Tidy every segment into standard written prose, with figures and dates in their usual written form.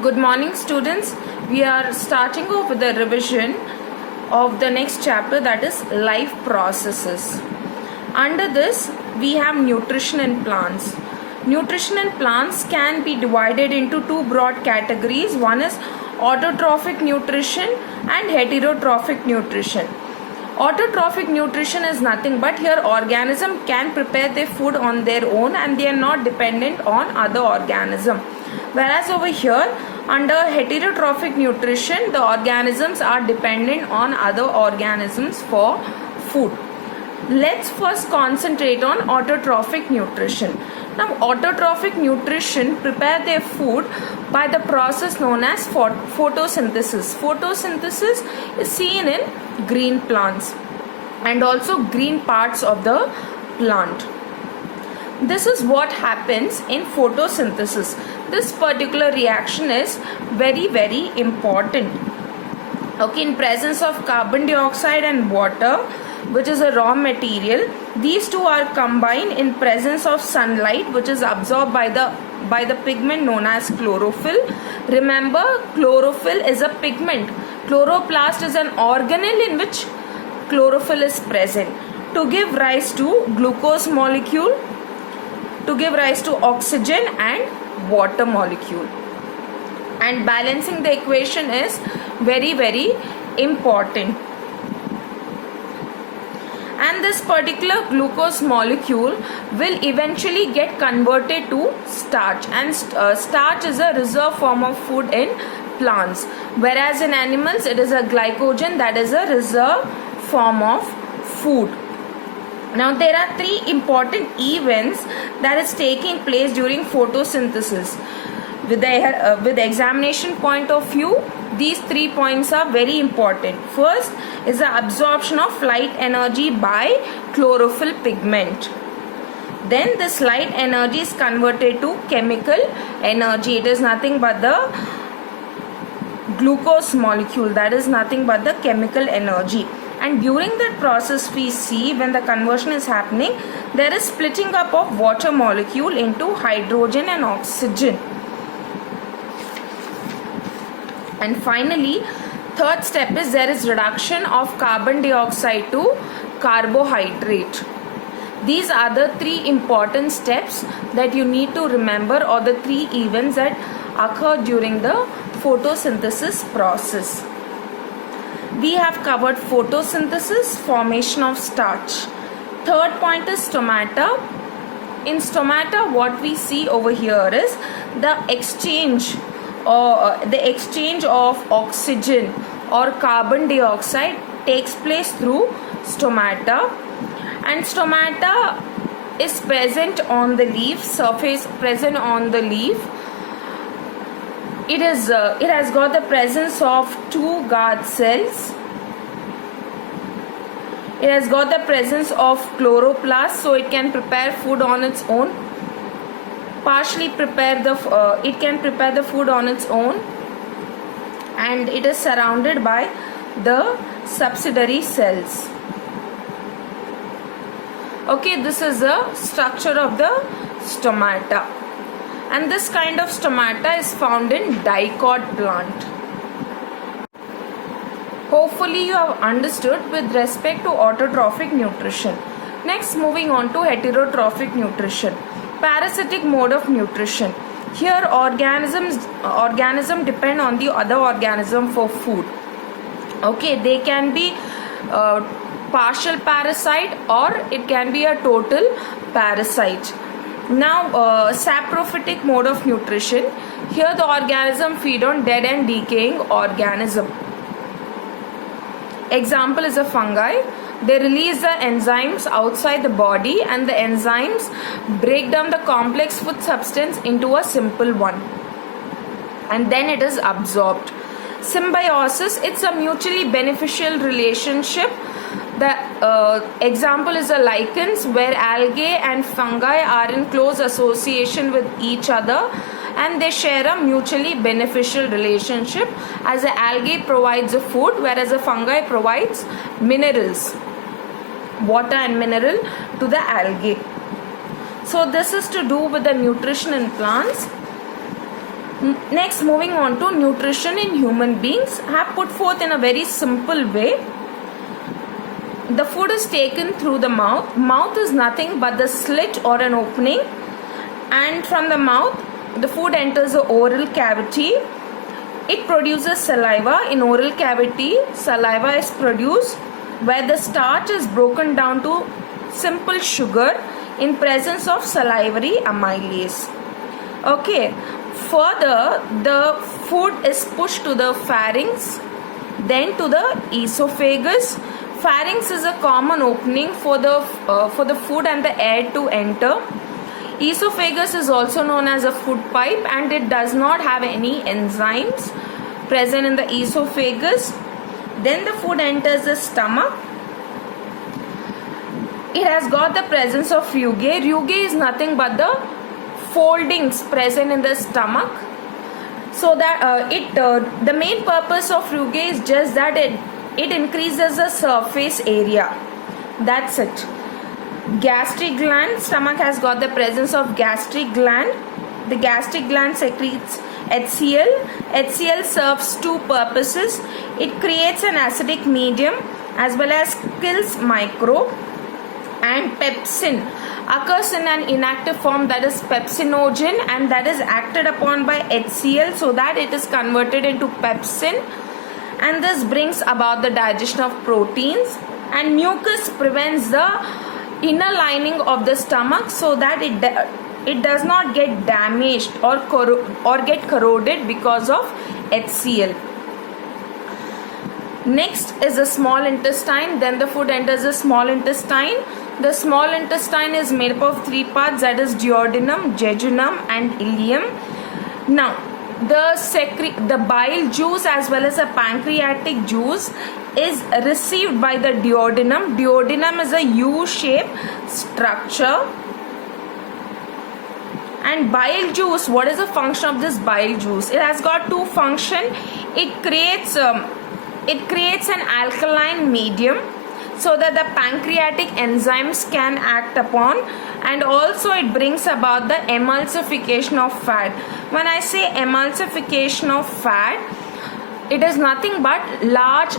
Good morning, students. We are starting off with the revision of the next chapter, that is life processes. Under this, we have nutrition in plants. Nutrition in plants can be divided into two broad categories. One is autotrophic nutrition and heterotrophic nutrition. Autotrophic nutrition is nothing but here organism can prepare their food on their own and they are not dependent on other organism. Whereas over here under heterotrophic nutrition, the organisms are dependent on other organisms for food. Let's first concentrate on autotrophic nutrition. Now autotrophic nutrition prepare their food by the process known as photosynthesis. Photosynthesis is seen in green plants and also green parts of the plant. This is what happens in photosynthesis. This particular reaction is very important. Okay, in presence of carbon dioxide and water, which is a raw material, these two are combined in presence of sunlight, which is absorbed by the pigment known as chlorophyll. Remember, chlorophyll is a pigment. Chloroplast is an organelle in which chlorophyll is present to give rise to glucose molecule, to give rise to oxygen and water molecule. And balancing the equation is very important. And this particular glucose molecule will eventually get converted to starch, and starch is a reserve form of food in plants, whereas in animals it is a glycogen that is a reserve form of food. Now there are three important events that is taking place during photosynthesis. With the examination point of view, these 3 points are very important. First is the absorption of light energy by chlorophyll pigment. Then this light energy is converted to chemical energy. It is nothing but the glucose molecule, that is nothing but the chemical energy. And during that process we see, when the conversion is happening, there is splitting up of water molecule into hydrogen and oxygen. And finally, third step is there is reduction of carbon dioxide to carbohydrate. These are the three important steps that you need to remember, or the three events that occur during the photosynthesis process. We have covered photosynthesis, formation of starch. Third point is stomata. In stomata, what we see over here is the exchange of oxygen or carbon dioxide takes place through stomata, and stomata is present on the leaf surface, present on the leaf. It has got the presence of two guard cells. It has got the presence of chloroplast, so it can prepare food on its own. It can prepare the food on its own, and it is surrounded by the subsidiary cells. Okay, this is the structure of the stomata, and this kind of stomata is found in dicot plant. Hopefully you have understood with respect to autotrophic nutrition. Next, moving on to heterotrophic nutrition. Parasitic mode of nutrition. Here organism depend on the other organism for food. Okay, they can be partial parasite or it can be a total parasite. Now saprophytic mode of nutrition. Here the organism feed on dead and decaying organism. Example is a fungi. They release the enzymes outside the body, and the enzymes break down the complex food substance into a simple one, and then it is absorbed. Symbiosis, it's a mutually beneficial relationship. The example is a lichens, where algae and fungi are in close association with each other, and they share a mutually beneficial relationship, as the algae provides a food, whereas the fungi provides minerals, water and mineral to the algae. So this is to do with the nutrition in plants. Next, moving on to nutrition in human beings, I have put forth in a very simple way. The food is taken through the mouth. Mouth is nothing but the slit or an opening, and from the mouth the food enters the oral cavity. It produces saliva. In oral cavity, saliva is produced where the starch is broken down to simple sugar in presence of salivary amylase. Okay, further the food is pushed to the pharynx, then to the esophagus. Pharynx is a common opening for the food and the air to enter. Esophagus is also known as a food pipe, and it does not have any enzymes present in the esophagus. Then the food enters the stomach. It has got the presence of rugae. Rugae is nothing but the foldings present in the stomach. So that the main purpose of rugae is just that it increases the surface area. That's it. Gastric gland. Stomach has got the presence of gastric gland. The gastric gland secretes HCl. HCl serves two purposes. It creates an acidic medium as well as kills microbe. And pepsin occurs in an inactive form, that is pepsinogen, and that is acted upon by HCl so that it is converted into pepsin, and this brings about the digestion of proteins. And mucus prevents the inner lining of the stomach so that it does not get damaged or get corroded because of HCl. Next is the small intestine. Then the food enters the small intestine. The small intestine is made up of three parts, that is duodenum, jejunum and ileum. Now the bile juice as well as the pancreatic juice is received by the duodenum. Duodenum is a U-shaped structure. And bile juice, what is the function of this bile juice? It has got two functions. It creates an alkaline medium so that the pancreatic enzymes can act upon, and also it brings about the emulsification of fat. When I say emulsification of fat, it is nothing but large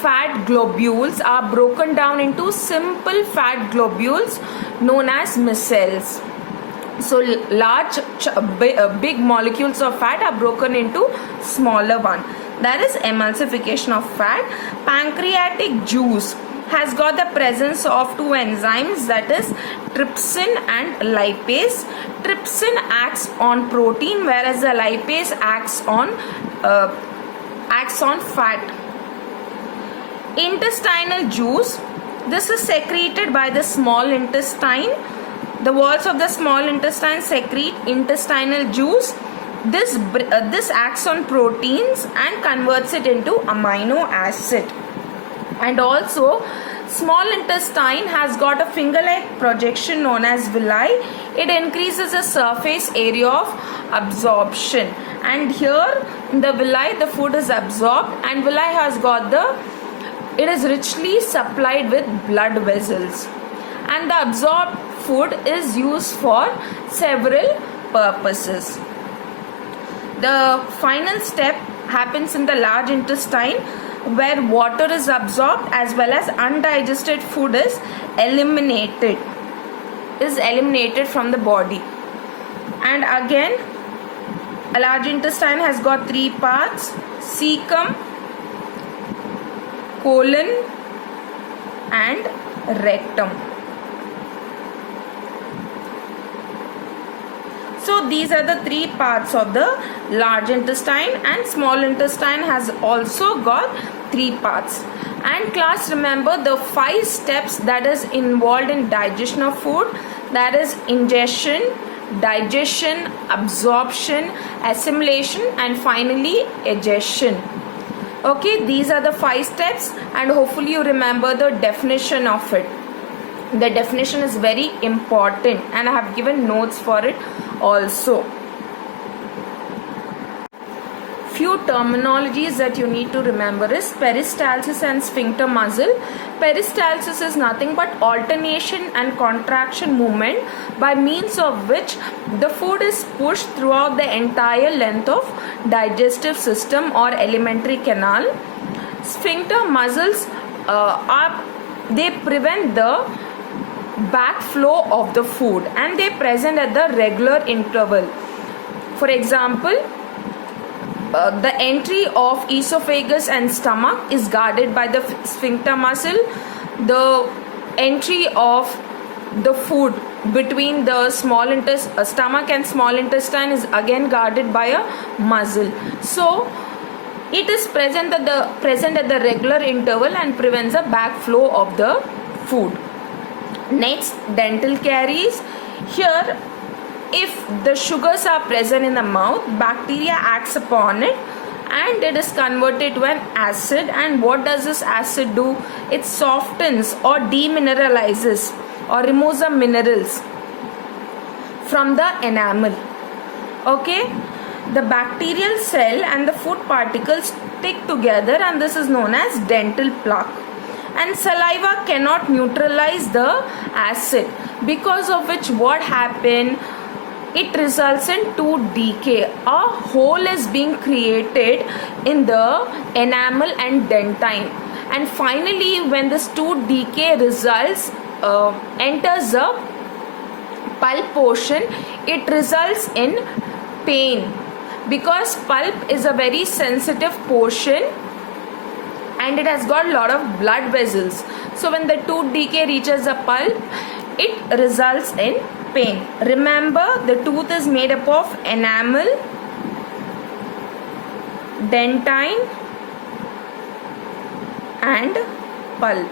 fat globules are broken down into simple fat globules known as micelles. So large big molecules of fat are broken into smaller one. That is emulsification of fat. Pancreatic juice has got the presence of two enzymes, that is trypsin and lipase. Trypsin acts on protein whereas the lipase acts on fat. Intestinal juice, this is secreted by the small intestine. The walls of the small intestine secrete intestinal juice. This acts on proteins and converts it into amino acid. And also small intestine has got a finger-like projection known as villi. It increases the surface area of absorption, and here in the villi the food is absorbed, and villi has got it is richly supplied with blood vessels, and the absorbed food is used for several purposes. The final step happens in the large intestine, where water is absorbed as well as undigested food is eliminated from the body. And again, a large intestine has got three parts: cecum, colon and rectum. So these are the three parts of the large intestine, and small intestine has also got three parts. And class, remember the 5 steps that is involved in digestion of food, that is ingestion, digestion, absorption, assimilation and finally egestion. Okay, these are the 5 steps, and hopefully you remember the definition of it. The definition is very important and I have given notes for it also. few terminologies that you need to remember is peristalsis and sphincter muscle. Peristalsis is nothing but alternation and contraction movement by means of which the food is pushed throughout the entire length of digestive system or alimentary canal. Sphincter muscles they prevent the backflow of the food and they present at the regular interval. For example, the entry of esophagus and stomach is guarded by the sphincter muscle. The entry of the food between the stomach and small intestine is again guarded by a muscle. So it is present at the regular interval and prevents the backflow of the food. Next, dental caries. Here, if the sugars are present in the mouth, bacteria acts upon it and it is converted to an acid. And what does this acid do? It softens or demineralizes or removes the minerals from the enamel. Okay, the bacterial cell and the food particles stick together and this is known as dental plaque. And saliva cannot neutralize the acid, because of which what happen, it results in tooth decay. A hole is being created in the enamel and dentine, and finally when this tooth decay results enters the pulp portion, it results in pain, because pulp is a very sensitive portion and it has got a lot of blood vessels. So when the tooth decay reaches the pulp, it results in pain. Remember, the tooth is made up of enamel, dentine and pulp.